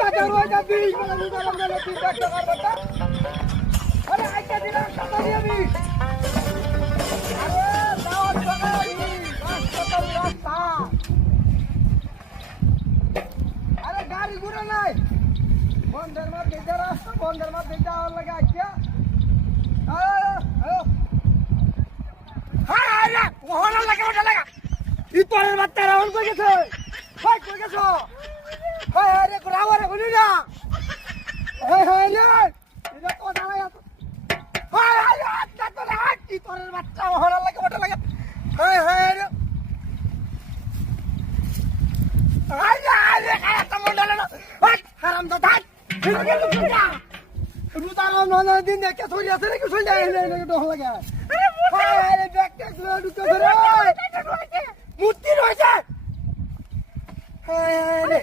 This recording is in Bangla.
টাকা রয়েছে 20 মানে নিলাম গেল 3 লাখ টাকার কথা। আরে আইটা দিলাম টাকা দিয়ে আমি। আরে দাওয়াত টাকা দিই, রাস্তা তো রাস্তা। আরে গাড়ি ঘুরে নাই। বন্ধের মধ্যে যা রাস্তা, বন্ধের মধ্যে যাওয়ার লাগে আইয়া। আরে হায় রে, ওহনা লাগে ওটা লাগা। ইতরের বাচ্চারা অন কই গেছে? কই গেছো? হায় রে, রাওয়ারে বলি না। হায় রে, এটা কথা লাগা। হায় রে, আচ্ছা তো না, ইতরের বাচ্চা ওহনা লাগে ওটা লাগা। হায় রে। হায় রে, খায়াটা মন্ডলে না। হায় হারাম দাদা। রুতানো নন দিন দেখে ছড়ি আছে নাকি ছড়ি যায় না ডহ লাগা। হায় রে, ব্যাগটা ঢুকে ধরে। মূর্তি রয়েছে। হায় রে।